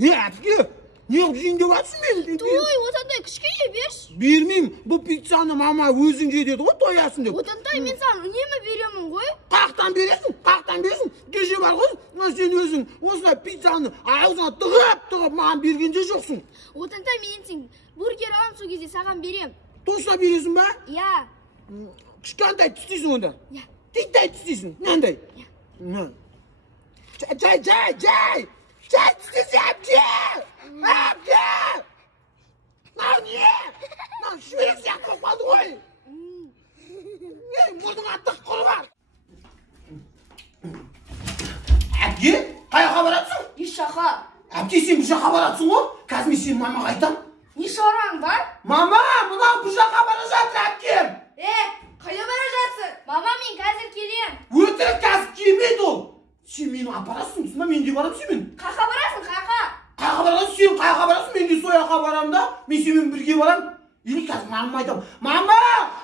Әпке, не жейін деп жатсың мені? Той, Отантай, кішкене берші. Бермеймін, бұл пиццаны мама өзің же деді ғой, тоясың деп. Отантай, мен саған үнемі беремін ғой. Қақтан бересің? Кеше бар ғой, сен өзің осылай пиццаны аузына тығып маған берген де жоқсың. Отантай, мен сен бургер алам, сол кезде саған берем. Тоса бересің ба? Я. Кішкентай тістейсің онда? Я. Титтей тістейсің, нандай? Жай тістейсің, әпке! Мынау не? Мынау шүрек сияқты болып қалды ғой. Мұрның аттық құры бар. Әпке, қай жаққа баратсың? Еш жаққа. Әпке, сен бұл жаққа баратсың ғой? Қазір мен сенің мамаға айтам. Не шараң бар? Мама, мынау бұл жаққа бара жатыр әпкем. Қайда бара жатсың? Мама, мен қазір келем. Өтірік, қазір келмейді ол. Сен мені апарасың, түсін ба? Мен де барам сенімен. Қайда барасың, қайда? Қайда барасың, сен қайда барасың? Мен де сол жаққа барам да, мен сенімен бірге барам. Или қазір мамама айтам. Мама,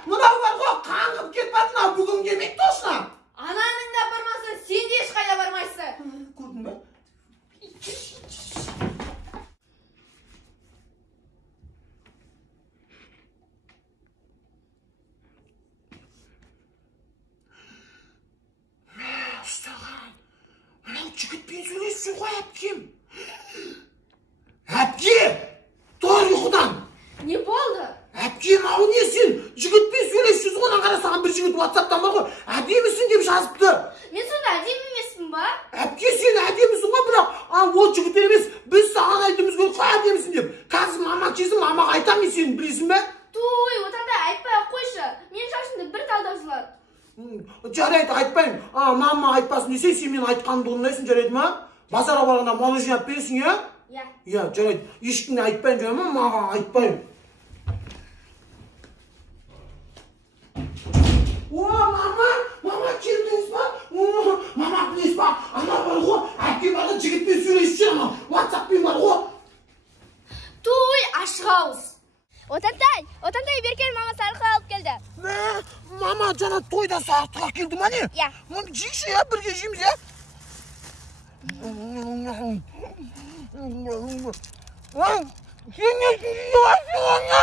мынау бар ғой, қаңғып кетіп жатыр, бүгін келмейді точно. Ананың да бармаса, сен де ешқайда бармайсың. Көрдің бе? Мынау жігітпен сөйлесіп ғой, әпкем. Әпке, тұр ұйқыдан. Не болды? Әпкем, ау не сен? Жігітпен сөйлесіп жүрсің ғой, ана саған бір жігіт WhatsApp-тан бар ғой, әдемісің деп жазыпты. Мен сонда әдемі емеспін ба? Әпке, сен әдемісің ғой, бірақ ол жігіттер емес, біз саған айтуымыз керек қой әдемісің деп. Қазір мама келсін, мамаға айтам, мен сені білесің бе? Той, Отантай, айтпай-ақ қойшы. Мен шашымды бір талдап жылады. Жарайды, айтпаймын. Мама айтпасын десе, сен мен айтқанымды орындайсың, жарайды ма? Базарға барғанда малы жинап бересің, иә? Иә, жарайды. Ешкімге айтпаймын, жарайды ма? Маған айтпаймын. Мама келдіңіз ба? Мама білесіз ба? Ана бар ғой, әпке барды жігітпен сөйлесіп жүр, ана WhatsApp-пен бар ғой. Той, ашық ауыз. Отантай беркен мама сарыққа алып келді. Мама жана тойда сарыққа келді ма не? Иә. Жейші, я, бірге жейміз, я? Сен не жейсің оны?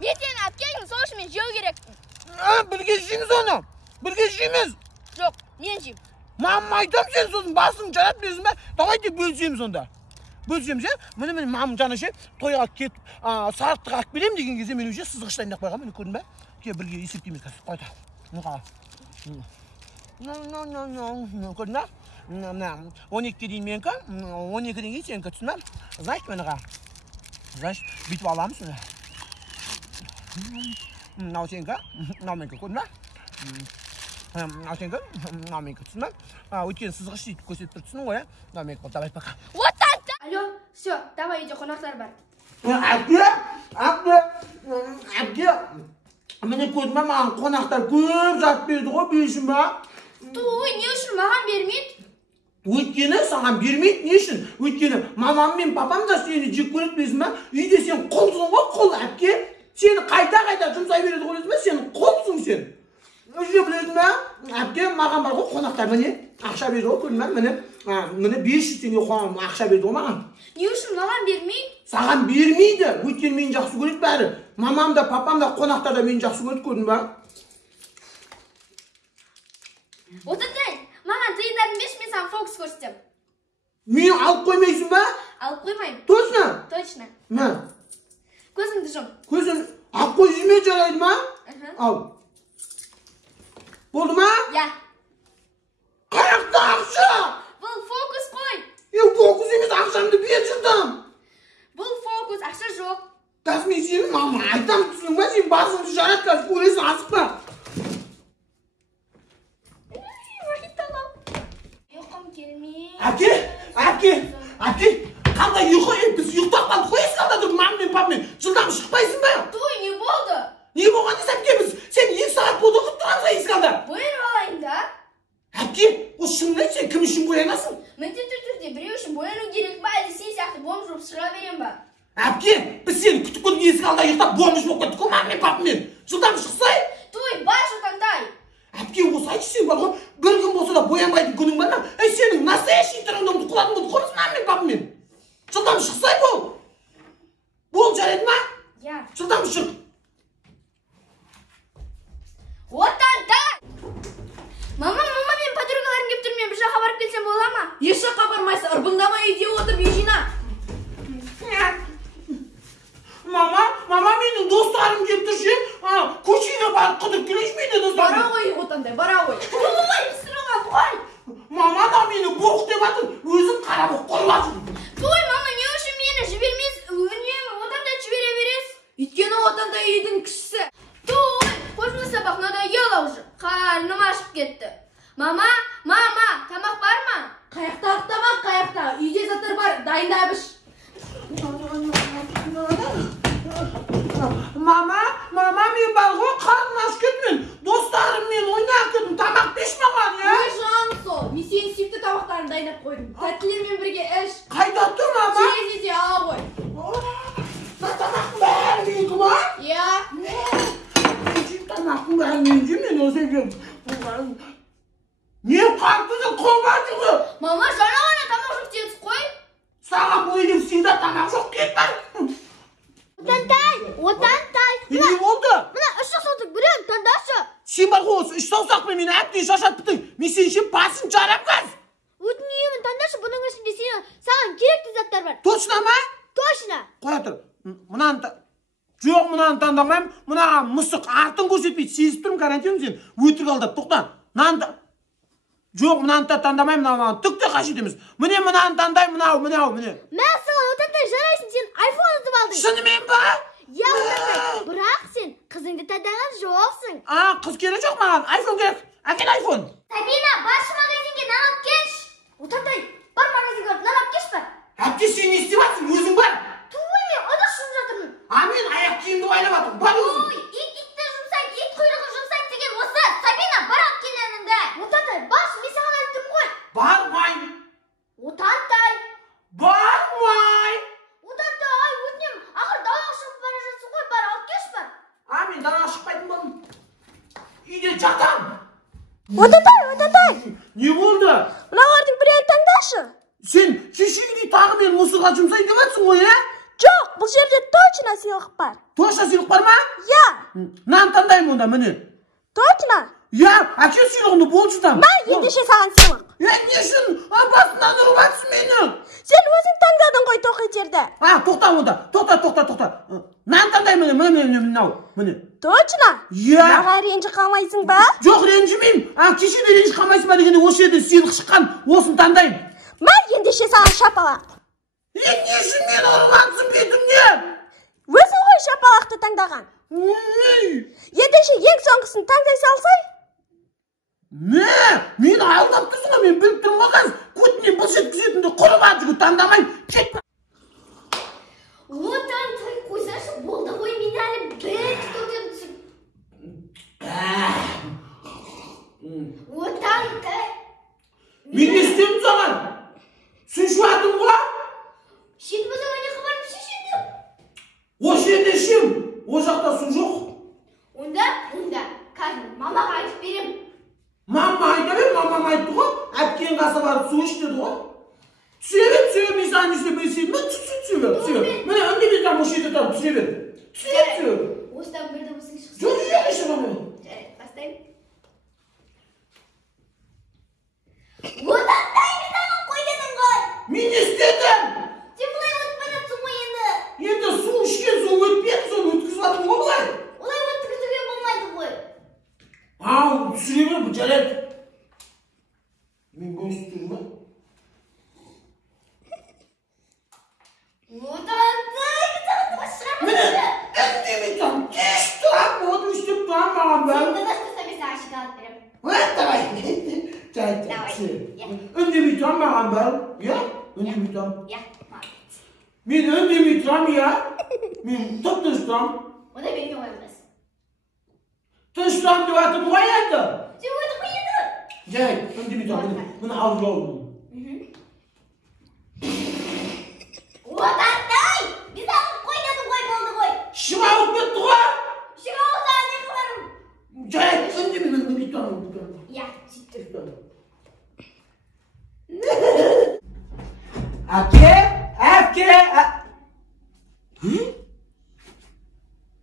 Мен сені әпкеңнің сол үшін мен жеу керекпін. Бірге жейміз оны. Бірге жейміз. Жоқ, мен жейм. Мама айтам, сен сосын басың жарат білесің бе? Давайте бөлсеміз онда. Бөлсеміз, е? Міне мамам жаны ше, тойға кетіп, сарықтық алып берем деген кезде мен уже сызғыштайын деп қойған, міне көрдің бе? Ке бірге есептейміз қазір. Қойда. Мұға. Көрдің бе? 12-ке дейін менікі, 12-ден кейін сенікі, түсін бе? Значит, меніға. Значит, бүйтіп аламыз. Мынау сенікі, мынау менікі, көрдің бе? Мынау сенікі, мынау менікі, түсін бе? Өйткені сызғыш сөйтіп көрсетіп тұр, түсінің ғой, е? Мынау менікі, давай пока. Алло, все, давай, үйде қонақтар бар. Әпке, міне көрдің бе, маған қонақтар көп зат берді ғой, білесің бе? Той, не үшін маған бермейді? Өйткені саған бермейді, не үшін? Өйткені мамам мен папам да сені жек көреді, білесің бе? Үйде сен құлсың ғой, құл, әпке. Сені қайта жұмсай береді ғой, білесің бе? Сен құлсың сен. Уже білесің бе? Әпке, маған бар ғой, қонақтар міне ақша берді ғой, көрдің бе? Міне 500 теңге ақша берді ғой маған. Не үшін маған бермейді? Саған бермейді, өйткені мені жақсы көреді бәрі. Мамам да, папам да, қонақтар да мені жақсы көреді, көрдің бе? Отантай, маған тиындарын берші, мен саған фокус көрсетем. Мені алып қоймайсың ба? Алып қоймайым. Точно? Точно. Мә. Көзіңді жұм. Көзің алып қой жеме жарайды ма? Ал. Болды ма? Я. Қарақты ақша! Бұл фокус қой. Фокус емес, ақшамды бер жылдам. Бұл фокус, ақша жоқ. Қазір мен сенің мама айтам, түсінің ба? Сен басыңды жарат, қазір көресің, асықпа. Ұйқым келмей. Әпке, қандай ұйқы? Біз ұйықтап қалдық қой, есік алда тұрып, мамам мен папамен. Жылдам шықпайсың ба? Той, не болды? Не болған десе, әпке, сен 2 сағат болды күтіп тұрамыз ба есік алда? Боянып алайын да. Әпке, осы шынымен сен кім үшін боянасың? Міндетті түрде біреу үшін бояну керек ба, әлде сен сияқты бомж болып шыға берем ба? Әпке, біз сені күтіп көрдік есік алда ұйықтап бомж болып кеттік қой, мамам мен папамен. Жылдам шықсай. Той, бар Отантай. Әпке, осы айтшы, сен бар ғой, бір күн болса да боянбайтын күнің бар ма? Сенің настоящий түріңді ұмытып қалатын болдық қой біз мамам мен папамен. Жылдам шықсай. Otanday bara koy. Tuy, ısırığa koy. Mama da meni boğuk dep atın. Özün kara boğuk kollasın. Tuy, mama ne үшін meni жібермейсіз? Үнемі Отандай жібере бересіз. Өйткені Otanday үйдің кішісі. Tuy, қосылы сабақ надоело уже. Karnım ашып кетті. Мама, тамақ бар ма? Қаяқтағы тамақ, қаяқта. Үйде заттар бар, дайында әбіш. Mama men balgo karnım aç ketmen. Dostlarım men oynap ketdim. Tamak pişmagan ya. Ой, жаным сол. Мен сенің сүйікті тамақтарын дайындап қойдым. Тәттілермен бірге іш. Kayda dur mama. Терезеде ала қой. Tamak vermeydi mi? Иә. Tamakın vermeyince men o seviyorum. Ne kalktın kovacığı? Мама, жаңа ғана тамақ жоқ дедіңіз қой. Sana bu elim sizde tamak yok ketmen. Отандай. Ne oldu? Мына үш саусақ біреуін таңдашы. Sen бар ғой, үш саусақпен мені әбден шаршатып бітің. Мен сен үшін басын жарам қыз. Өтінемін, таңдашы, бұның ішінде саған керекті заттар бар. Точно ма? Точно. Қоя тұр. Жоқ, мынаны таңдамаймын. Мынаға мысық артын көрсетпейді. Сезіп тұрмын, карантин сен. Өтірік алдап, тоқта. Жоқ, мынаны таңдамаймын, мынаны түк те қажет емес. Міне мынаны таңдаймын, міне. Мен саған Отандай жарайсың, сен айфон ұтып алдың. Шынымен ба? Я Отандай, бірақ сен қызыңды таңдаған жоқсың. Қыз керек жоқ маған. Айфон керек. Әкел айфон. Сабина, баршы магазинге нан алып келші. Отандай, бар магазинге нан алып келші бар. Әпке сен не істеп жатсың? Өзің бар. Туй, мен адасып жатырмын. Мен аяқ киімді байлап жатырмын. Бар өзің. Туй, итті жұмсайды, ит құйрығын жұмсайды деген осы. Сабина, бар алып кел наныңды. Отандай, бас, мен саған айттым ғой. Бармаймын. Отандай. Отандай, өтінемін. Ақыр далаға шығып бара жатсың ғой, бар алып келші бар. Мен далаға шықпайтын болдым. Үйде жатам. Отандай. Не болды? Мыналардың біреуін таңдашы. Сен кешегідей тағы мен мұсырға жұмсай деп жатсың ғой, ә? Жоқ, бұл жерде точно сыйлық бар. Точно сыйлық бар ма? Я. Нан таңдаймын онда, міне. Точно. Әкел сыйлығымды болжытам. Ендеше саған сыйлық. Не үшін? Басынан ұрып жатсың мені. Сен өзің таңдадың ғой тоқетерді. Тоқта онда. Тоқта. Нан таңдаймын, міне. Точно? Маған ренжі қалмайсың ба? Жоқ, ренжімеймін. Кешеде ренжі қалмайсың ба дегенде осы жерде сыйлық шыққан, осыны таңдаймын. Ендеше саған шапалақ. Не үшін мен ұрылансың бетімнен? Өзің ғой шапалақты таңдаған. Ендеше ең соңғысын таңдай салсай? Мені алдап тұрсың ғой, мен біліп тұрмын ғой қыз. Көтінен бұл жеткізетінді құрыма жүгі таңдамай. Кет. Отандай, қойсашы, болды ғой, мен әлі бір тіктоктен түсіп. Отандай. Мен не істедім саған? Су ішіп ғой? Шетім өзіңа не қабарым шешеді? Осы жерде ішем. О жақта су жоқ. Онда, қазір мамаға айтып берем. Мама айтты ғой. Әпкен қасы барып су іш деді ғой. Түсіре бер, мен саған не істеп берсем, түсіре бер. Міне үндемей там осы жерде там түсіре бер. Түсіре бер. Осыдан бірді осың шықсын. Жоқ, жерде шығамын. Бастайым. Отандай, мен саған қой дедің ғой. Мен не істедім? Сен бұлай өтіп жатсың ғой енді. Енді су ішкен су өтпеді, соны өткізіп жатыр ғой бұлай. Олай өткізуге болмайды ғой. Түсіре бер, бұл жарайды. Мен көзіп тұрмын ба? Отандай, мен саған дұрыс шығармын. Міне, үндемей тұрам, кеш тұрам, оны үстіп тұрам маған ба? Сен дұрыс тұрса мен саған шоколад берем. Давай. Үндемей тұрам маған ба? Үндемей тұрам. Мен үндемей тұрам, мен тып-тыныш тұрам. Онда берме қоймыз. Тыныш тұрам деп атым ғой енді. Сен өтіп қой енді. Жарайды, үндемей тұрам. Мұны алып алып. Отандай! Мен саған қой дедім ғой, болды ғой. Ішім ауып кетті ғой. Ішің ауызда не қыларым? Жарайды, үндемей тұрам. Сөйтті.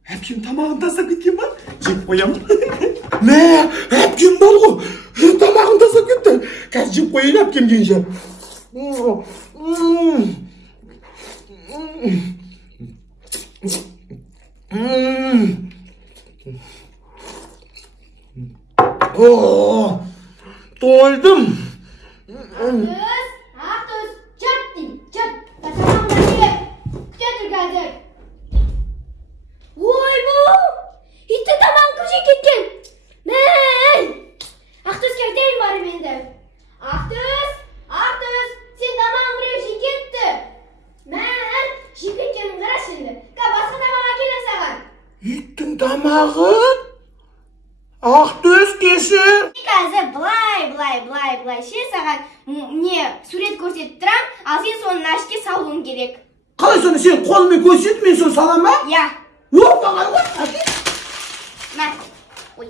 Әпкем тамағын тастап кеткен ба? Жеп қоямын. Әпкем бар ғой. Тамағын тастап кетті. Қазір жеп қойын әпкем дейінші. Doydum. Ақтөс, жат дейм, жат. Тамам дайын. Күте тұр қазір. Ой, бұл! Итті тамам көже кеткен. Мен! Ақтөс кертейін бары менді. Ақтөс, сен тамам біреу жекетті. Мен жекеткенін қарашы енді. Басқа тамаға келем саған. Иттің тамағы? Ақтөс кешір. Қазір былай ше саған не сурет көрсетіп тұрам, ал сен соны ашке салуың керек. Қалай соны сен қолымен көрсет, мен соны салам ба? Я. Маған ғой, әке.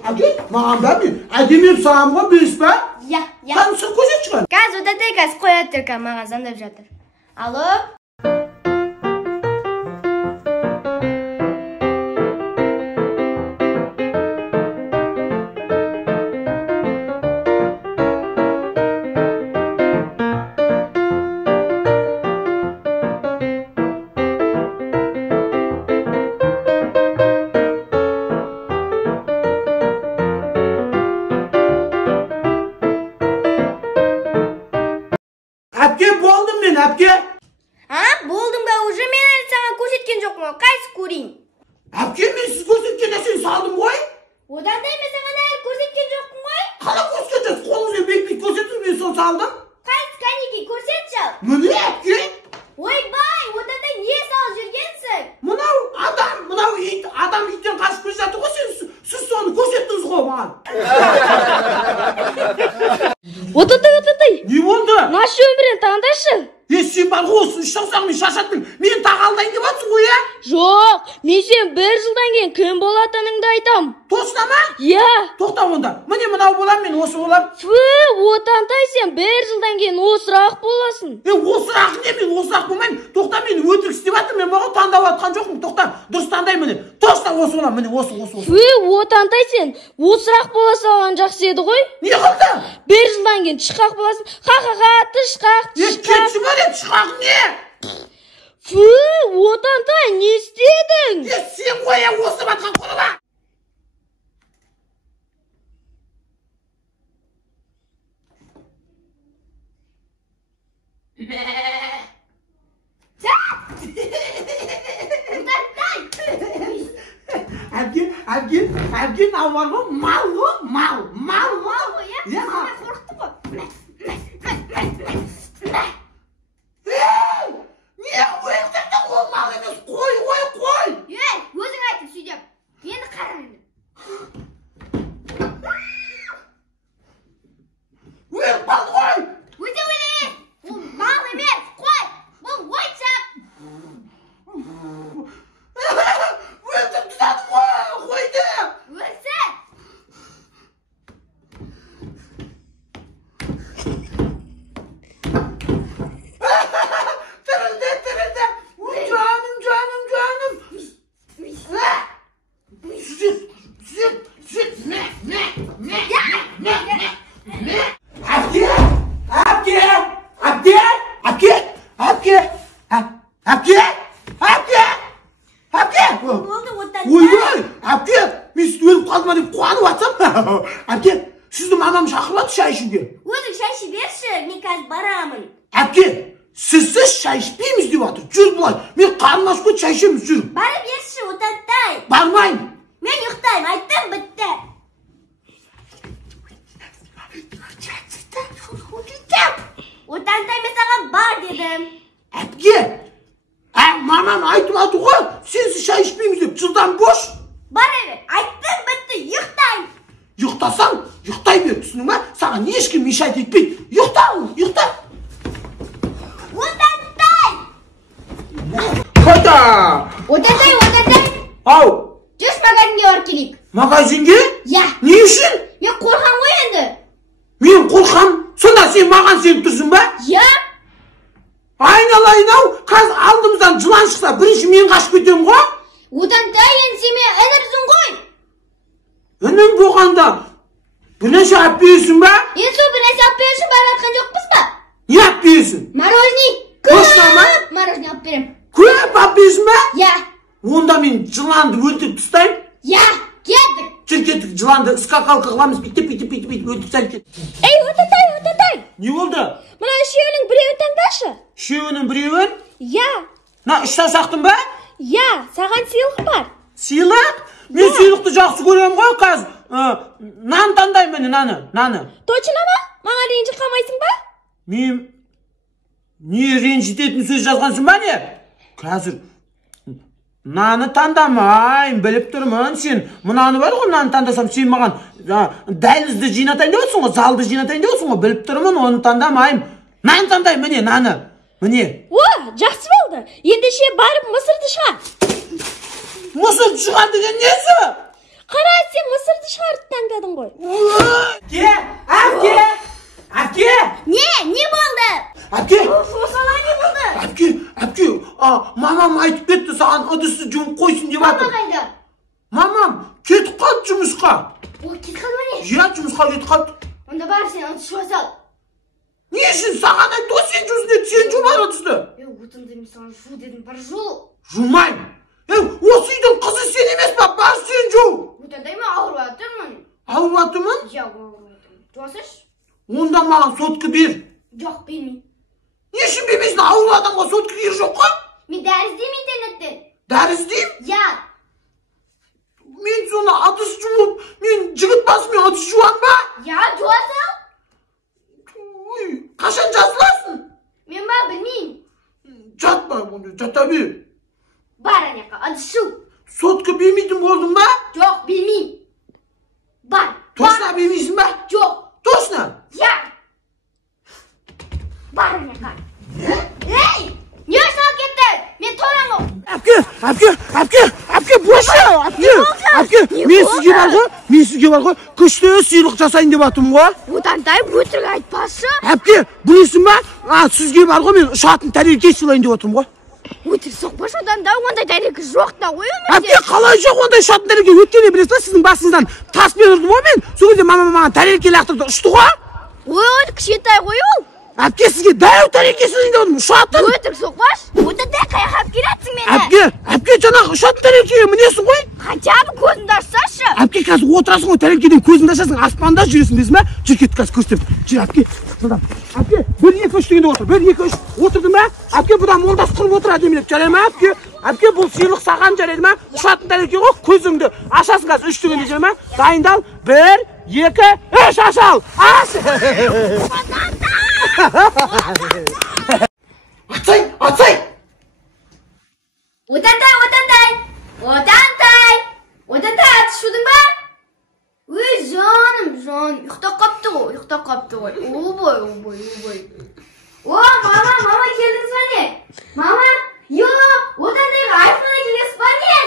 Әке, маған ба мен? Әдемеп саған ғой, біліс ба? Я. Танысы көрсет шығар. Қазір одатай қазір қояды тұрка, маған заңдап жатыр. Алло? Әпке, болдым мен, әпке. Болдың ба, уже мен әлі саған көрсеткен жоқпын ғой, қайсы көрейін? Әпке, мен сіз көрсеткен нәрсені салдым ғой. Одан да мен саған әлі көрсеткен жоқпын ғой? Қалай көрсетесіз? Қолыңызбен бекпей көрсетіңіз, мен соны салдым. Қайсы кәнеки көрсетші. Міне, әпке. Ойбай, одан да не салып жүргенсің? Мынау ит, адам иттен қашып келе жатыр ғой, сіз соны көрсеттіңіз ғой маған. Отай. Не болды? Нашы өмірін таңдашы. Сен бар ғой, осыны шаусаң мен шашаттың. Мен тағалдайын деп атсың ғой, я? Жоқ, мен сен 1 жылдан кейін кім болатыныңды айтам. Tosna mı? Ya. Toxta onda. Mine mına bolam men osu bolam. Otantay sen 1 жылдан кейін осырақ боласың. Осырақ не мен осырақ болмаймын. Тоқта мен өтірік істеп жатырмын. Мен маған таңдап жатқан жоқпын. Тоқта, дұрыс таңдай міне. Тоқта осы болам. Міне осы. Отантай сен осырақ бола салған жақсы еді ғой? Не қылды? 1 жылдан кейін тышқақ боласың. Ха-ха-ха, тышқақ. Кетші бөле тышқақ не? Отантай не істедің? Сен қоя осы батқан қолыма. Әбген алвар ғой, мал ғой, мал ғой, я? Қорқытты ғой. Не қойықтырды ол мал емес, қой. Өзің айтып сөйдеп, енді қараңды. Мал ғой. Өте өлес, бұл мал емес, қой, бұл ойыншық. Өлтіп тұтады қойды. Өлсін. Тірілді. Жаным. Сүт. Әпке! Болды оттан. Ой, әпке! Мен сізді өліп қалдыма деп қуанып атсам. Әпке, сізді мамам шақырмады шай ішуге. Өзің шай ішіп берші, мен қазір барамын. Әпке, сізсіз шай ішпейміз деп жатыр. Жүр бұлай. Мен қарным ашып шай ішеміз, жүр. Бара берші, Отантай. Бармайын. Мен ұйықтаймын, айттым, бітті. Отантай, мен саған бар дедім. Әпке, мамам айтып атыр ғой, сенсіз шай ішпейміз деп, жылдан бош. Бара бер, айттым, бітті, ұйықтаймын. Ұйықтасаң, ұйықтай бер, түсінің ма? Саған ешкім мешайт етпейді. Ұйықта. Отантай! Қайда? Отантай! Ау! Жүрші магазинге барып келейік. Магазинге? Я. Не үшін? Мен қорқам ғой енді. Мен қорқам. Сонда сен маған сеніп тұрсың ба? Я. Айналайын ау, қазір алдымыздан жылан шықса, бірінші мен қашып кетем ғой? Отантай, енді сен мен інірсің ғой. Інім болғанда, бірнеше алып бересің ба? Енді сол бірнеше алып берші, барып атқан жоқпыз ба? Не алып бересің? Мороженый. Точно ма? Мороженый алып берем. Көп алып бересің ба? Я. Онда мен жыланды өлтіріп тастаймын. Я. Ketdik. Жүр кеттік, жыланды скакалка қыламыз, бүйтіп, өтіп сәл кет. Ey, otatay. Не болды? Mana үшеуінің біреуін таңдашы. Үшеуінің біреуін? Ya, На, үш саусақтың ба? ya, sаған сыйлық бар. Сыйлық? Мен сыйлықты жақсы көремін ғой, қазір. Нан таңдаймын, наны. Точно ма? Маған ренжіп қалмайсың ба? Мен не ренжітетін сөз жазғансың ба не? Қазір наны таңдамайын, біліп тұрмын. Сен мынаны бар ғой, наны таңдасам, сен маған дәлізді жинатайын деп отырсың ғой, залды жинатайын деп отырсың ғой, біліп тұрмын, оны таңдамайын. Нан таңдаймын, міне, наны. Міне. О, жақсы болды. Ендеше барып мысырды шығар. Мысыр шығар деген несі? Қара, сен мысырды шығарып таңдадың ғой. Әпке! Не болды? Әпке! Осала не болды? Әпке, мамам айтып кетті, саған ыдысты жуып қойсын деп жатыр. Мама қайда? Мамам кетіп қалды жұмысқа. О, кетіп қалды ма не? Иә, жұмысқа кетіп қалды. Онда бар сен ыдыс жуа сал. Не үшін саған айтты ғой, сен жусын деді, сен жу бар ыдысты. Отынды мен саған жу дедім, бар жу. Жумайын. Осы үйдің қызы сен емес па, бар сен жу. Отындай мен ауырып жатырмын. Ауырып жатырмын? Иә, ауырып жатырмын. Жуасайшы? Онда маған сотка бер. Жоқ, бермеймін. Не үшін бермейсің, ауырып адамға сотка керегі жоқ қой? Мен дәрі іздеймін интернеттен. Дәрі іздеймін? Иә. Мен соны ыдыс жуып, мен жігіт басымен ыдыс жуам ба? Иә, жуа сал. Қашан жазыласың? Мен ба білмеймін. Жатпа, жата бер. Бар анаяққа, ыдыс жу. Сотка бермейтін болдың ба? Жоқ, бермеймін. Бар. Точно бермейсің ба? Жоқ. Точно? Иә. Бар анаяққа. Ей! Не сал кетті? Мен тоям ғой. Әпке, бошы! Әпке, мен сізге бар ғой, күшті сыйлық жасайын деп атым ғой. Отандай өтірік айтпашы. Әпке, білесің ба? Сізге бар ғой, мен ұшатын тәрелке сыйлайын деп атым ғой. Өтірік соқпашы, ондай тәрелке жоқ та ғой өмірде. Әпке, қалай жоқ ондай ұшатын тәрелке? Өткенде білесің ба, сіздің басыңыздан таспен ұрды ғой мен. Сол кезде маған тәрелке лақтырды, ұшты ғой. Ой, кішкентай ғой ол. Әпке, сізге дәу тәрелке сыйлайын деп атым, ұшатын. Өтірік соқпаш. Отандай қаяқап келатсың мені. Әпке, жаңағы ұшатын тәрелкеге мінесің ғой. Қаншабы көзіңді ашсашы. Әпке, қазір отырасың ғой, тәрелкеден көзіңді ашасың, аспанда жүресің дейсің ба? Жүр кет қазір көрсетем. Жүр әпке. Әпке, 1-2-3 дегенде отыр. 1-2-3. Отырдың ба? Әпке, бұдан молдас құрып отыр әдемілеп. Жарай ма әпке? Әпке, бұл сыйлық саған жарайды ма? Ұшатын тәрелке ғой, көзіңді ашасың қазір 3 дегенде, жарай ма? Дайындал. 1, 2, 3 ашал. Аш! Атсай! Отандай атышудың ба? Өй, жаным, ұйықтап қапты ғой. Обой. О, мама келдіңіз ба не? Мама, йо, отандайға айфона келесіз ба не?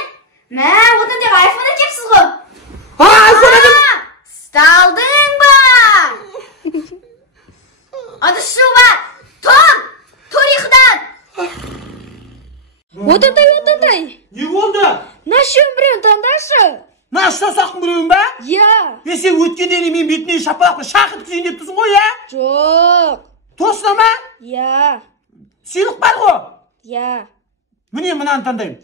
Мә, отандайға айфона кепсіз ғой. Сталдың ба? Адышу ба? Тұр ұйқыдан. Отандай. Не болды? Нашың біреуін таңдашы. Наш саусақтың біреуін ба? Я. Сен өткенде мен бетіне шапалақпен шақырып түсейін деп тұрсың ғой, иә? Жоқ. Точно ма? Я. Сыйлық бар ғой? Я. Міне мынаны таңдаймын.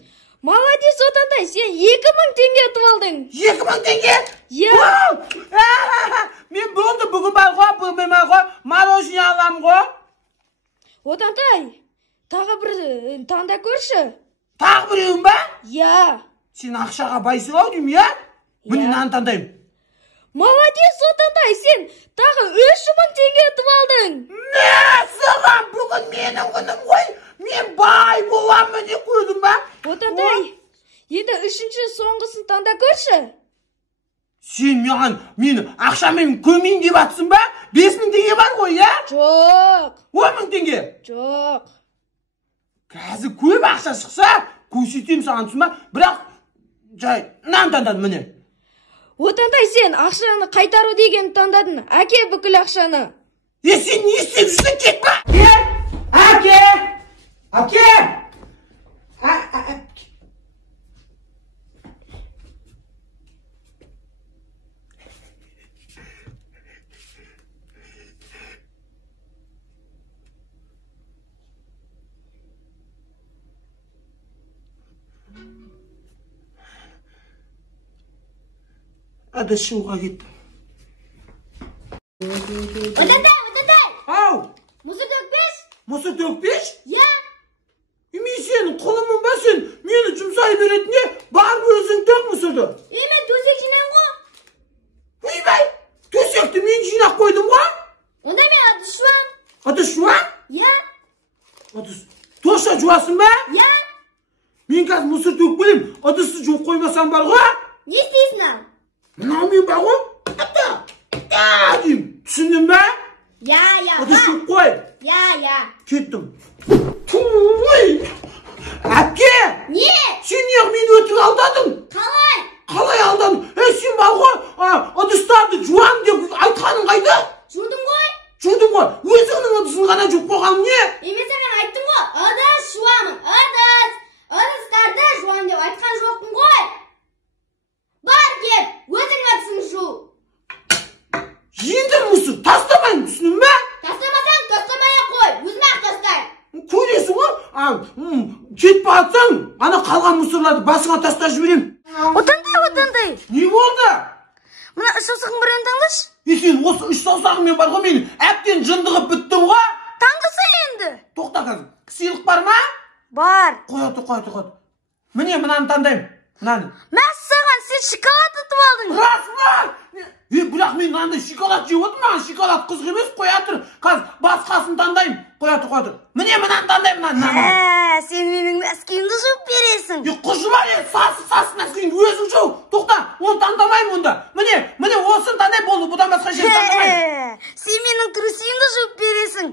Молодец, отандай, сен 2000 теңге ұтып алдың. 2000 теңге? Я. Мен болды, бүгін бар ғой, мороженое аламын ғой. Отандай, тағы бір таңда көрші. Тағы біреуін ба? Я. Сен ақшаға байсың-ау деймін, иә? Міне мынаны таңдаймын. Молодец, отандай, сен тағы 3000 теңге ұтып алдың. Не, саған бүгін менің күнім ғой. Мен бай боламын деп қойдым ба? Отандай, енді үшінші соңғысын таңда көрші. Сен мені ақшамен көмейін деп атсың ба? 5000 теңге бар ғой, иә? Жоқ. 10.000 теңге? Жоқ. Қазір көп ақша шықса, көрсетем саған түсін ба? Бірақ, мынаны таңдадым, міне. Отандай, сен ақшаны қайтару деген таңдадың. Әке бүкіл ақшаны. Сен не істеп жүрсің, кет ба? Әке! Hadi şuğa gittim. Otanday. Au! Mısır dökmüş. Mısır dökmüş? Ya. Men senin kolumun basın. Meni jumsay beretine bar özün dök mısırdı. Men tösek jinen go. Uybay! Tösekti men jinak koydum go. Onda men adı Şuan. Adı Şuan? Ya. Adı Toşa juasın be? Ya. Men kaz mısır dökmedim. Adısı çok koymasam var go. Ne isteysin lan? Namin be go. Hatta. Ya diyeyim. Düşündün be? Ya. Adı çok koy. Ya. Kettim. Uy! Abke! Niye? Sen niye beni ötürü aldadın? Kalay. Kalay aldın. Sen bana adıstарды juan деп айтқаның қайда? Журдum goy. Журдың ғой. Өзіңнің ыдысын ғана жуып қойғаның не? Emese men ayttım go. Adız Şuan'ım. Adızlarda Şuan деп айтқан жоқпын ғой. Бар кеп. Өзің атсың шу. Енді мұсыр тастамайын, түсіндің бе? Тастамасаң тастамай-ақ қой. Өзім-ақ тастаймын. Көресің ғой? Кетіп атсаң, ана қалған мұсырларды басыңа тастап жіберем. Отандай. Не болды? Мына үш саусағың бір таңдашы. Сен осы үш саусағыңмен бар ғой, мен әбден жындығып біттім ғой. Таңдаса енді. Тоқта қазір. Сыйлық бар ма? Бар. Қой. Міне мынаны таңдаймын. Мынаны. Мәссаған, сен шоколад ұтып алдың. Рас па? Бірақ мен мынандай шоколад жеп отырмын, маған шоколад қызық емес, қоя тұр. Қазір басқасын таңдаймын. Қоя тұр. Міне мынаны таңдаймын, мынаны. Сен менің нәскиімді жуып бересің. Құжы бар еді, сасы нәскиіңді өзің жау. Тоқта, оны таңдамаймын онда. Міне осын таңдай болды, бұдан басқа жер таңдамаймын. Сен менің трусимді жуып бересің.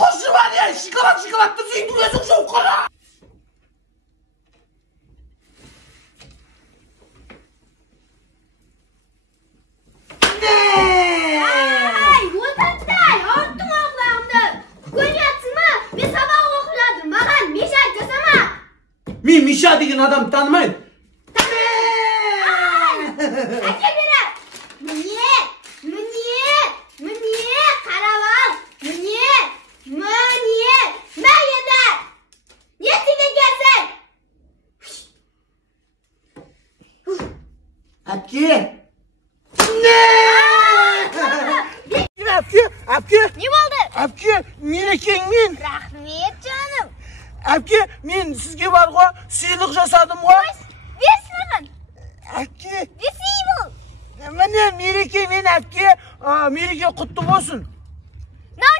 Құжы бар еді, шоколад трусиіңді өзің жау, құра. Ay, Otanday. Orttың oğlanımды. Көрüyorsun mu? Ben sabah okuladım. Mаған мешать жасама. Мен Миша деген адамды танымаймын. Әкел бері. Міне, қарап ал. Міне. Мә еді. Не істеген келсің? Әпке. Әпке. Не болды? Әпке, мерекеңмен. Рахмет, жаным. Әпке, мен сізге бар ғой, сыйлық жасадым ғой. Берсін маған. Әпке. Берсей бұл. Міне мерекемен әпке, мереке құтты болсын. Нау,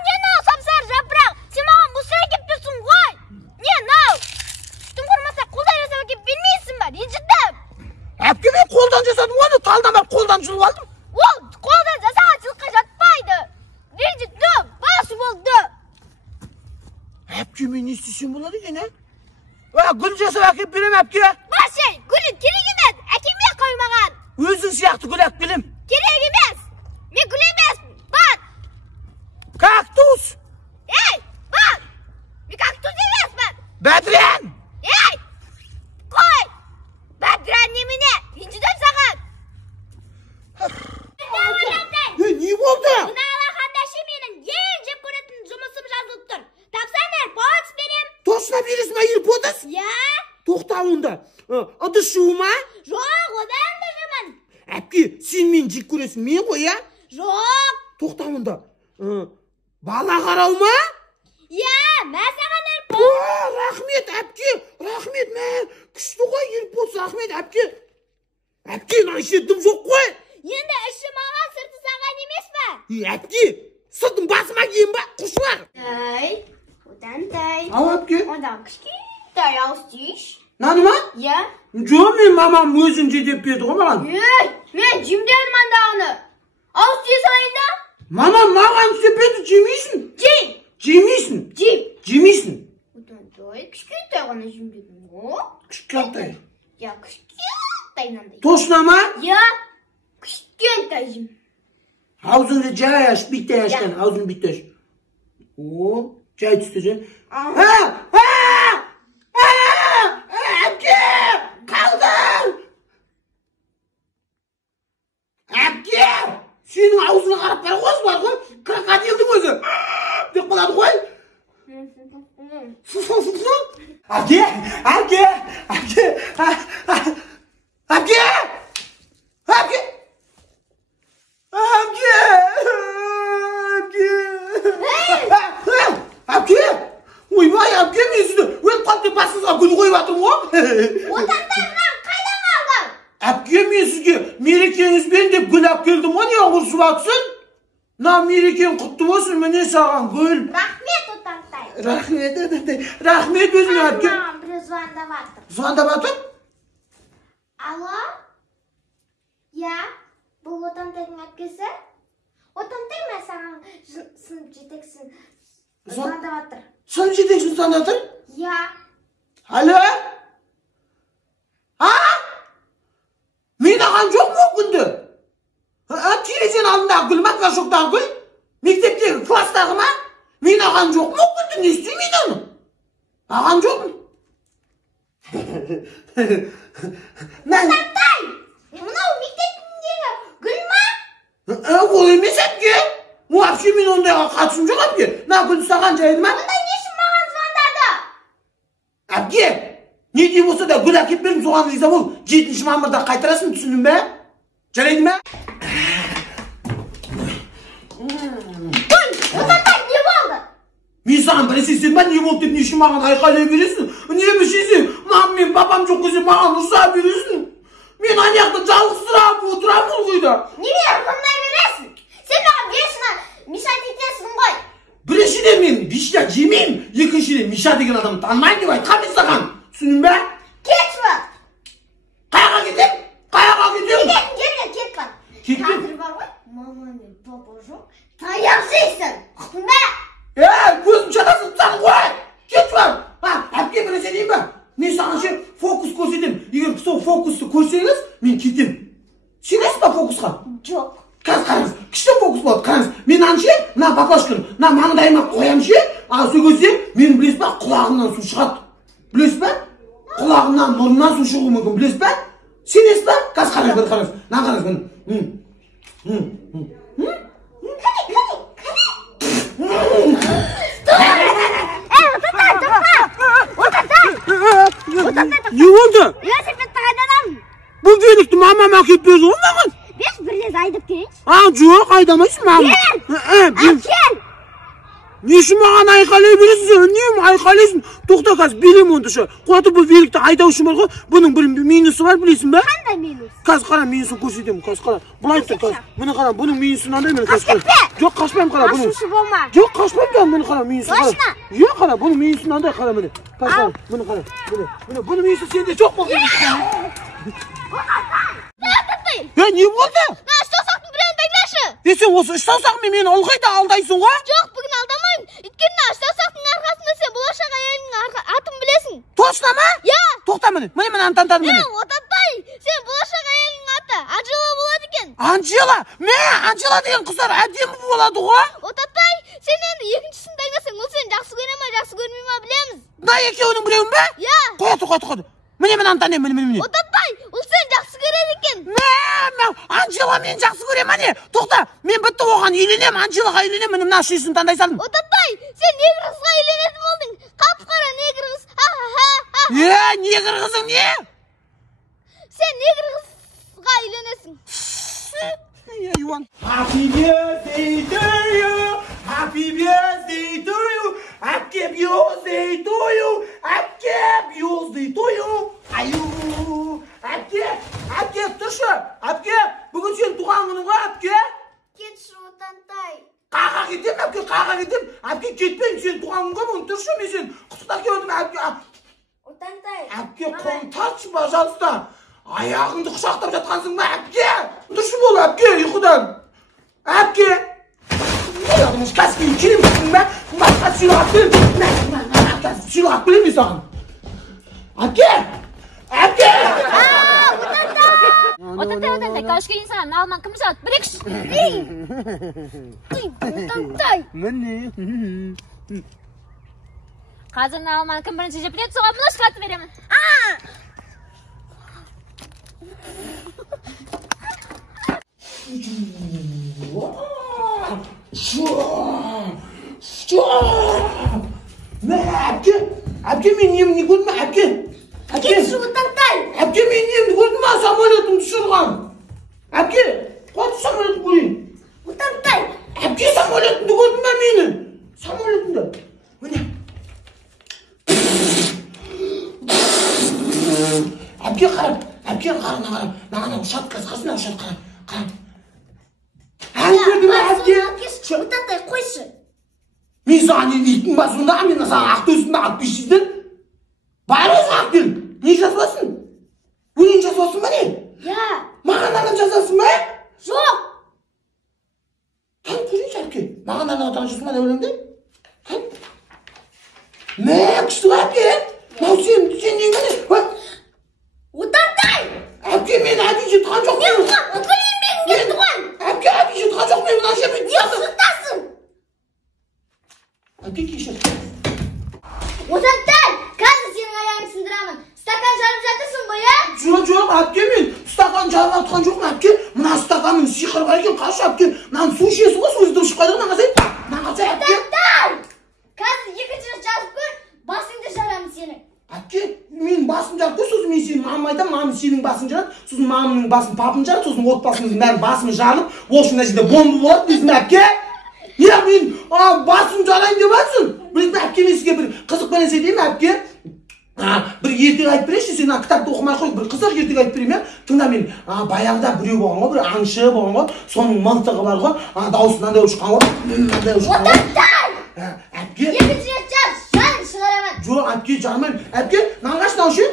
самсар жапырақ. Сен маған мұсыр әкеп берсің ғой. Не, нау. Түн құрмаса қолдан жасап әкеп бермейсің ба? Ренжітіп. Әпке, мен қолдан жасадым ғой, талдан бар қолдан жұлып алдым. Ол қолдан жасаған сыйлыққа жатпайды. Ренжітіп, басы болды. Әпке, мен не істесем болады екен, гүл жасап әкеп берем, әпке. Басы, гүлі керек емес. Әкеме қоймаған. Өзің сияқты гүл әкеп келем. Керек емес. Мен гүл емеспін. Бат. Кактус. Ей, бат. Мен кактус емеспін. Бәдірен. Ей, қой. Бәдірен немене? Ренжітіп саған. Не болды? Мынала қандашым менің ең жеп көретін жұмысым жазылып тұр. Тапсаңдар, поц берем. Точно бересің ба, AirPods? Я? Тоқта онда. Ыдыс жуу ма? Жоқ, одан да жаман. Әпке, сен мені жек көресің, мен ғой, Жоқ. Тоқта онда. Бала қарау ма? Я, мен саған AirPods. Рахмет, әпке. Рахмет, мен күшті ғой, AirPods, рахмет, әпке. Әпке, мына шеттім жоқ қой. Енді іші маған, сырты саған емес па? Әпке, сыртың басыма киім ба? Құшылар. Одан. Ал, әпке. Одан кішкентай ауыз Наны ма? Я? Жоқ, мен мамам өзін жедеп берді ғой маған. Мен жемдедім андағыны. Ауыз түйе салайын да? Мамам маған істеп берді, жемейсің. Жемейсің. Жемейсің. Одан кішкентай ғана жемдедім ғой. Кішкентай. Я, кішкентай мынандай. Точно ма? Я, кішкентай жем. Аузыңды жай аш, битте ашқан, аузыңды битте аш. Жай түсті же. Әпке! Қалдым! Әпке! Сенің аузыңа қарап бар ғой, бар ғой. Крокодилдің өзі. Деп қалады ғой. Әпке! Ай, әпке, мен сізді өліп қалды деп басыңызға гүл қойып жатырмын ғой. Отандағынан қайдан алдың? Әпке, мен сізге мерекеңізбен деп гүл алып келдім ғой, не ұрсып жатсың? На, мерекең құтты болсын, міне саған гүл. Рахмет, Отантай. Рахмет, рахмет өзіңе әпке. Мам, бір звондап жатыр. Звондап жатыр? Алло? Я, бұл Отантайдың әпкесі? Отантай, мен саған сынып жетексің. Звондап жатыр. Сынып жетексің звондап жатыр? Я. Алло? А? Мен аған жоқ му күнді? Терезен алдындағы гүл ма, горшоктағы гүл? Мектептегі класстағы ма? Мен аған жоқ му күнді? Не істеймін оны? Аған жоқ му? Отантай! Мынау мектебіндегі гүл ма? Ол емес әпке. Вообще мен ондайға қатысым жоқ әпке. На, гүл саған жайын ма? Онда не үшін маған звондады? Әпке, не де болса да гүл әкеп бердім, соған риза бол. 7 мамырда қайтарасын, түсіндің бе? Жарайды ма? Отантай, не болды? Мен саған біресе сен ба не болды деп не үшін маған айқайлай бересің? Не білшесің, мам мен папам жоқ кезде маған ұрса бересің? Мен анаяқта жалғызсырап отырамын ойда. Неге ұрғындай бересің? Сен маған бешіні мишат етесің ғой. Біріншіден мен бишня жемеймін, екіншіден Миша деген адамды танымаймын деп айтқам мен саған. Түсіндің бе? Кетші. Қаяққа кетем? Қаяққа кетем? Кететін жерге кетпін. Кетпен? Қазір бар ғой, мама мен папа жоқ. Таяқ жейсің. Ұқтың ба? Көзім шатасып саған ғой. Кетші бар. Әпке біресе дейін ба? Мен саған ше фокус көрсетем. Егер сол фокусты көрсеңіз, мен кетем. Сенесіз ба фокусқа? Жоқ. Қазір қараңыз, кіші фокус болады, қараңыз. Мен анше, на баклашканы, на маңдайыма қоям ше, сол кезде мен білесіз ба, құлағымнан су шығады. Білесіз ба? Құлағымнан, мұрнымнан су шығуы мүмкін, білесіз ба? Сенесіз ба? Қазір қараңыз, бір қараңыз. На қараңыз, бұны. Не болды? Велосипедті қайдан? Бұл великті мамам әкеп берді ғой маған. Бес бірлес айдып келейінші. Жоқ, айдамайсың мамам. Әпкел! Не үшін маған айқайлай бересің? Үнемі айқайлайсың. Тоқта қазір берем онды ше. Қуаты бұл великті айдаушы бар ғой. Бұның бір минусы бар, білесің бе? Қандай минус? Қазір қара, минусын көрсетемін. Қазір қара. Бұлай тұр қазір. Мұны қара, бұның минусы мынандай мен қазір қара. Жоқ, қашпаймын қара бұның. Қашушы болма. Жоқ, қашпаймын да мұны қара, минусы қара. Точно? Жоқ, қара, бұның минусы мынандай қара міне. Қазір қара, бұны қара. Міне, бұның минусы сенде жоқ болды. Не болды? Үш саусақтың біреуін таңдашы. Сен осы үш саусағымен мені ылғи да алдайсың ғой? Жоқ, бүгін алдамайын. Өйткені үш саусақтың арқасында сен болашақ әйеліңнің атын білесің. Точно ма? Я. Тоқта міне, мынаны таңдадым міне. Отантай, сен болашақ әйеліңнің аты Анжела болады екен. Анжела? Анжела деген қыздар әдемі болады ғой? Отантай, сен енді екіншісін таңдасаң, ол сені жақсы көре ма, жақсы көрмей ма білеміз. Мына екеуінің біреуін бе? Я. Қойды. Міне таңдайм, міне. Отантай, ол сені жақсы көреді екен. Анжела мен жақсы көрем, әне. Тоқта, мен бітті оған үйленем, Анжелаға үйленем, міне мына үшіншісін таңдай салдым. Отантай, сен негр қызға үйленетін болдың. Қап-қара негр қыз. Негр қызың не? Сен негр қызға үйленесің. Happy birthday to you. Happy birthday to you. Happy birthday to you. Happy birthday to you. Аю. Әпке, тұршы. Әпке, бүгін сен туған күнің ғой, әпке? Кетші, Отантай. Қаға кетем, әпке, қаға кетем. Әпке, кетпейін, сен туған күн ғой, бүгін тұршы, мен сен құттықтап келдім, әпке. Отантай. Әпке, қолын тартшы, пожалуйста. Аяғыңды құшақтап жатқансың ба, әпке? Тұршы бол, әпке, ұйқыдан. Әпке. Не адамыз кәсіпке келем дейсің бе? Басқа сыйлап келем. Сыйлап келем мен саған. Әпке. Отантай, кәшке инсан, налман кім жауды? Бірекші. Отантай. Міне. Қазір налман кім бірінші жеп біледі, соған мұны шықаты беремін. Әпке, мен немді көрдің ме, әпке? Кетші, Отантай. Әпке, мен немді көрдің ме, самолетімді ұшырған? Әпке, қуаты самолетімді көрейін. Отантай. Әпке, самолетімді көрдің ме мені? Самолетімді. Міне. Әпке қарап, маған ұшат қасына ұшат қарап. Әңгерді ме әпке? Отаттай қойшы. Мен саған не дейтін ба сонда, мен саған ақтөсінді алып кешізден. Бар өзі ақтен, не жазбасын? Өлең жазбасын ба не? Я. Маған анам жазасын ба? Жоқ. Қан көрейінші әпке, маған анам жазасын ба да өлеңді? Мә, күшті ба әпке? Мау сен нең қане? Отаттай. Әпке, мен әбейше тұған жоқ. Мен үкіл еңбегіңе тұған. Әпке, әбейше тұған жоқ, мен мына жермен Не сұқтасың? Әпке, кешір. Отаттай, қазір сенің аяғын сындырамын. Стакан жарып жатырсың ғой, ә? Жоқ, әпке, мен стакан жарып атқан жоқпын, әпке. Мына стаканның сиқыры бар екен, қарашы әпке. Мынаны су ішесің ғой, суызды ұшып қайда, мынаған сай. Мынаған сай, әпке. Отаттай! Қазір екінші рет жазып көр, басыңды жарамын сенің. Әпке, мен басын жарып көр, сосын мен сенің мамам айтам, мамам сенің басын жарады, сосын мамамның басын папын жарады, сосын отбасымыздың бәрі басымыз жарылып, ол үшін жерде бомба болады дейсің, әпке. Не, мен басын жарайын деп жатсың. Білдің бе, әпке, мен сізге бір қызық бәлен айтайын, әпке. Бір ертегі айтып берейінші, сен кітапты оқымай қой, бір қызық ертегі айтып берейін, иә. Тыңда, мен баяғыда біреу болған ғой, бір аңшы болған ғой, соның мылтығы бар ғой, дауысы мынандай ұшқан ғой, мынандай ұшқан ғой. Отаттай! Әпке. Екінші рет жаз, жаның шығарамын. Жоқ, әпке, жармаймын. Әпке, нағаш наушы,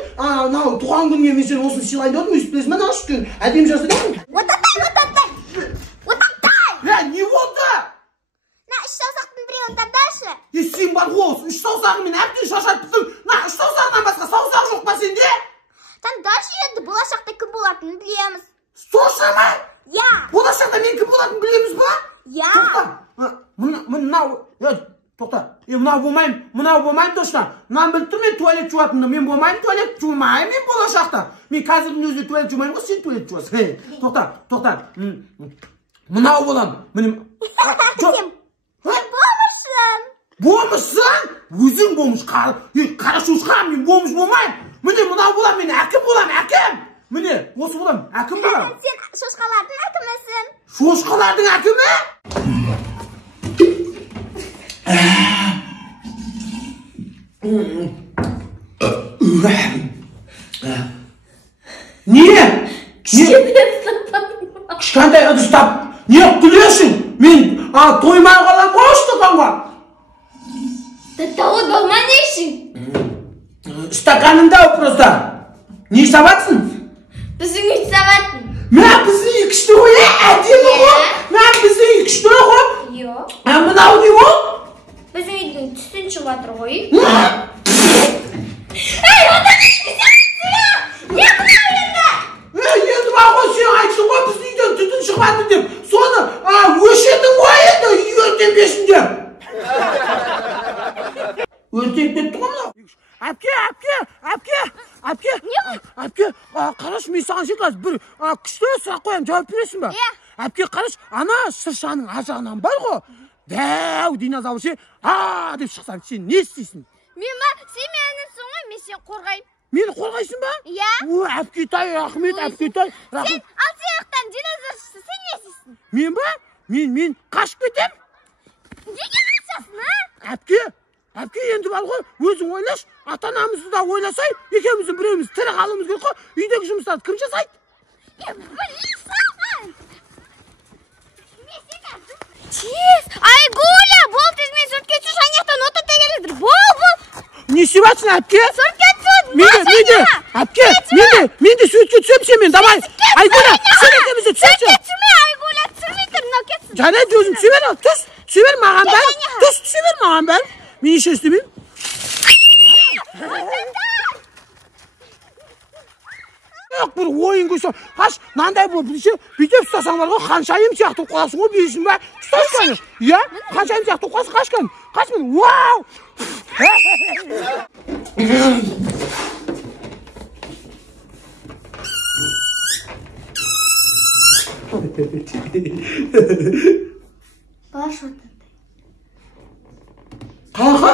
туған күнге мен сен осыны сыйлайын дедім, өйстіп білесің бе, нағаш күн, әдемі жаса деймін. Отаттай! Не болды? На, үш саусақтың біреуін тапдаршы. Сен бар ғой, үш саусағымен әбден шашатып тұрсың. Үш саусағынан басқа саусақ жоқ па сенде? Таңдаршы енді болашақта кім болатынын білеміз. Соша ма? Я. Болашақта мен кім болатынын білеміз ба? Я. Тоқта. Мынау болмайым точно. Мынаны біліп тұр, мен туалет жуатынды. Мен болмайым туалет жумайым мен болашақта. Мен қазірдің өзінде туалет жумайым ғой, сен туалет жуасың. Тоқта. Мынау болам. Сен болмышсың. Болмышсың? Өзің болмыш. Қарашушқа, мен болмыш болмайым. Міне мынау болам, мен әкім болам, әкім. Міне, осы болам, әкім болам. Сен шошқалардың әкімісің. Шошқалардың әкімі? Не? Кішкентай ыдыстап, не күлесің? Мен тоймай қалам ғой стаканға. Тауы долма нейшің? Стаканында просто. Не сабатсың? Біздің үш сабатын. Мен біздің екішті ғой, әдемі ғой. Мен біздің екішті ғой. Йо. Мынау не ғой? Біздің үйдің түстін шығып жатыр ғой. Енді бағой сен айтсын ғой, біздің үйден түтін шығады деп. Соны өшетін ғой енді, өртен бесінде. Өртен кетті ғой мынау. Әпке, қараш, мен саған сен қазір бір күшті сұрақ қоям, жауап бересің ба? Әпке, қараш, ана шыршаның ажағынан бар ғой, дәу динозавр ше, деп шықсам, сен не істейсің? Мен ба, сен меніңсің ғой, мен сен қорғайым. Мені қорғайсың ба? Иә. Әпкетай, рахмет, әпкетай. Сен алтияқтан динозавр шықса, сен не істейсің? Мен ба? Мен қашып кетем. Неге қашасың, а? Әпке, енді бар ғой, өзің ойлаш, ата-анамызды да ойласай, екеуміздің біреуміз тірі қалуымыз керек қой, үйдегі жұмыстарды кім жасайды? Айгуля, бол тезмен сұртке түсі шаңияқтан отаттай келедір. Бол. Не істеватсың, әпке? Сұртке түсі, Менде, әпке, менде суетке түсем сен мен, давай. Айгуля, сен екемізді түсемші. Сұртке түсіме, Айгуля, түсірмейтір, мынау кетсін. Жарайды, өзім түсе бер, түсе бер маған бәр. Түсе бер маған бәр. Мен еше істемеймін. Бір ойын көйсі, қаш, нандай бұл, бүйтеп ұстасаң бар ғой, қаншайым сияқты қоласың ғой, бейсің бә, ұстасың. Иә, қаншайым сияқты қоласың, қашқан. Қашқан, вау! Баш отаттай. Қаға?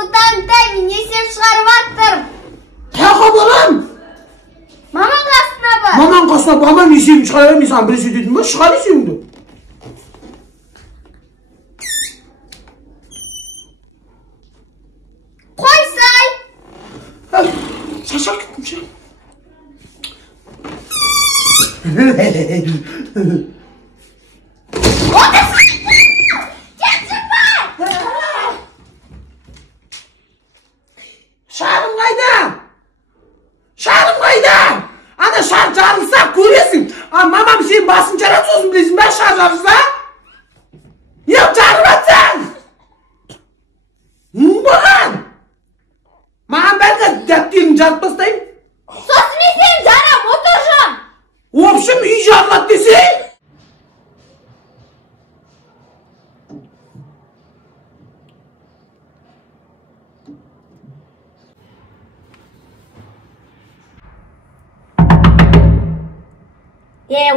Отаттай, мен есеп шығарып аттырым. Қаға барам? Маман қасына бар. Маман қасына, маман есебін шығарайын, мен саған бір есеп ететін ба? Шығар есебіңді. Şarım kayda? Şarım kayda? Ana şar jarılsa göresin. Mamam senin basınca atıyorsun bilirsin ben şar jarılsa. Ya jarımasın. Bakan. Mağam belki defterini jarıp bastayım. Sosun sen jarap oturacağım. Opşum iyi jarlat desin.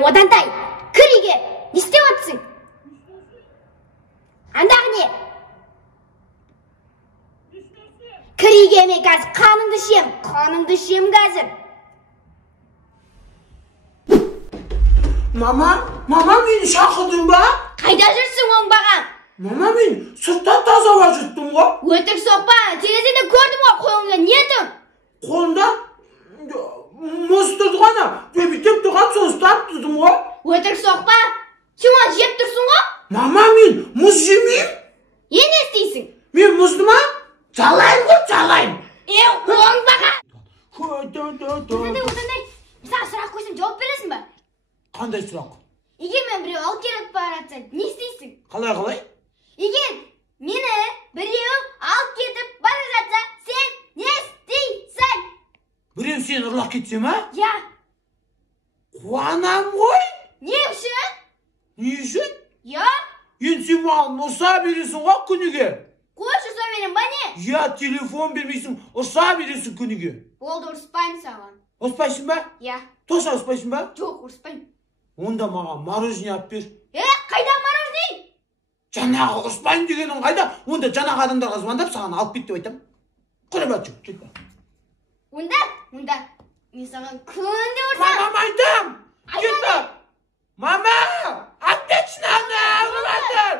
오단다이 그리게 니스테 왓슨 안다그니 그리게 메가즈 카능드 시엠 가즈 Mama beni şakıdın be. Kayda жүрсің оңбаған Mama beni sırttan taza vajıttım go. өтірік соқпа терезеде көрдім ғой қолыңда не тұр Kolunda muz tutduğuna tepitip tuğan sostan tuttum go. өтірік соқпа сен оны жеп тұрсың ғой Mama ben muz yemeyeyim. енді не істейсің Ben muzluma çalayım go çalayım. оңбаған одандай саған сұрақ қойсам жауап бересің ба Qanday сұрақ? егер мен біреу алып келіп бара жатса не істейсің Қалай? егер мені біреу алып кетіп бара жатса сен не істейсің Біреу сені ұрлап кетсе ма? иә Қуанам ғой. не үшін Не үшін? иә Енді сен маған ұрса бересің ғой күніге. қойшы ұрса берем ба не Я телефон бермейсің, ұрса бересің күніге. болды ұрыспаймын саған Ұрыспайсың ба? иә Тоша ұрыспайсың ба? жоқ ұрыспаймын Онда маған мороженое алып бер. қайда мороженое Жаңағы ұрыспайын дегенің қайда? Онда жаңағы адамдарға звондап саған алып кет деп айтам. Құре бачу, кет ба. онда мен саған күнде ұрсам Мамам айтам. Кет ба. Мама, аптечный ана, ұрып жатыр.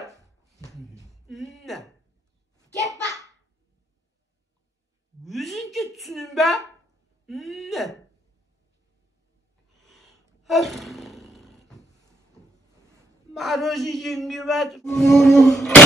кетпа Өзің кетсінін ба? Мороженое жеңмей жатыр.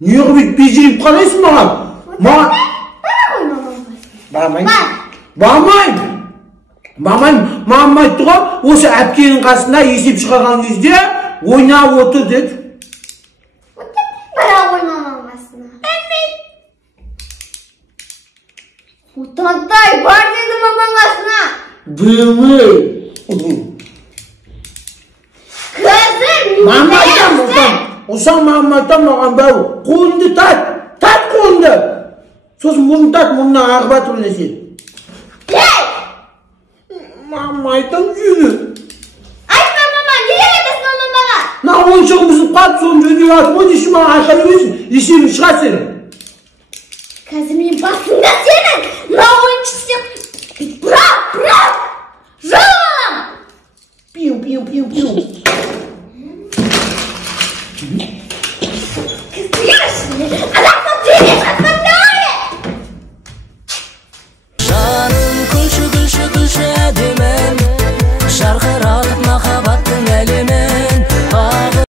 Niye bir becerip kalıyorsun bana? Мамам айтты ғой, осы әпкенің қасында есеп шығарған кезде ойнап отыр деді. Бара ғой маманың қасына. Отантай, бар деді маманың қасына. Мама айтам, осаң мамам айтам маған бәу, қолыңды тат қолыңды. Сосын мұрын тат, мұрнына ағып атыр нәрсе. Мама айтам жүйді. Айтма мама, неге айтасың ол мамаға? На ойыншығым бұзып қалды, соны жөндеп жатыр ғой, неше маған айта бересің, есебің шыға сенің. Қазір мен басыңда сенің, мына ойыншық бұрап, жол алам. Пиу.